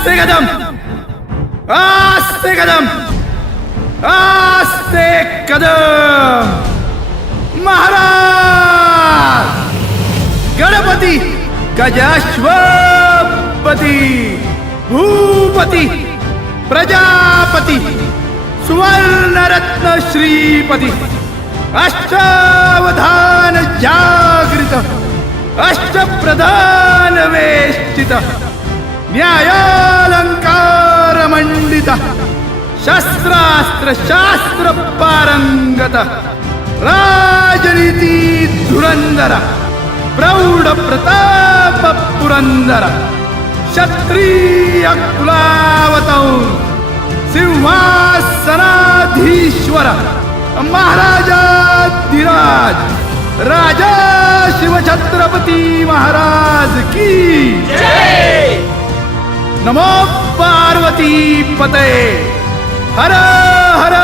आस्ते कदम, आस्ते कदम, आस्ते कदम. महाराज गणपती गजाश्वपती भूपती प्रजापती सुवर्णरत्न श्रीपती अष्टावधान जागृत अष्टप्रधान वेष्टित न्यायालंकार मंडित शस्त्रास्त्र शास्त्र पारंगत राजनीती धुरंधर प्रौढ प्रताप पुरंदर क्षत्रिय कुलावतौर सिंहासनाधीश्वर महाराजाधिराज राजा शिवछत्रपती महाराज की जय. नमो पार्वती पते हर हर